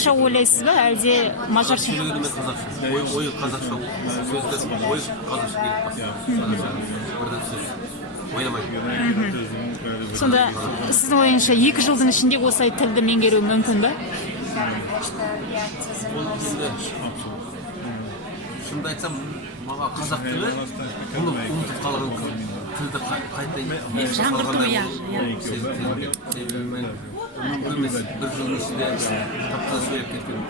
қазақша ойлайсыз ба, әлде мажарша? Сөйлегенде мен қазақша. Ойы қазақша. Сөзге ой қазақша келіп бастады. Бірден сөз ойламайды. Сонда сіздің ойыңызша 2 жылдың ішінде осылай тілді меңгеру мүмкін ба? Шынымды айтсам, маған қазақ тілі оны ұмытып қалған мүмкін. Тілді қайта жаңғырту, иә. Мүмкін емес, бір жылдың ішінде таптан сөйлеп кеткен.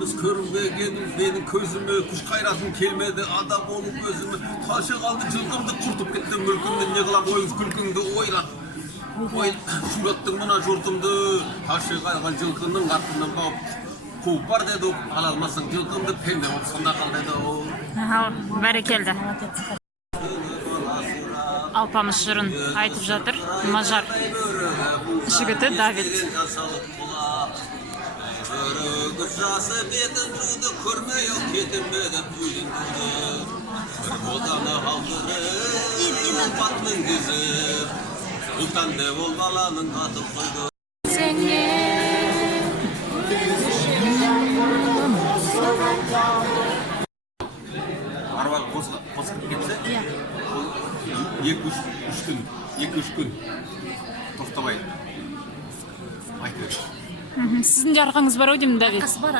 Biz körünbegенім, менің көзіме күш қайратым келмеді, адам болып өзіме ташы қалды, жылқымды құртып кетті мүлкімді, не қылам ойыңыз күлкіңді ойлап. Шулаттың мына жұртымды, ташы қалған жылқының артынан бауып, қуып бар деді, ала алмасың жылқымды, пенде болып сонда қал деді. Бәрекелді. Алпамыс жырын айтып жатыр мажар жігіті Давид. Жасы бетін жуды, көрмей ау кетірмеді түйін жуды. Бір отаны қалдырып, батының кезіп, ұлтан деп ол баланың атып қойды. Арбаға қосып кетсе, 2-3 күн тоқтамайды. Айтып. Сіздің де арқаңыз бар ау деймін, Давид? Арқасы бар.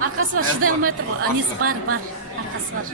Арқасы бар, шыдай алмай тұр. Несі бар, арқасы бар.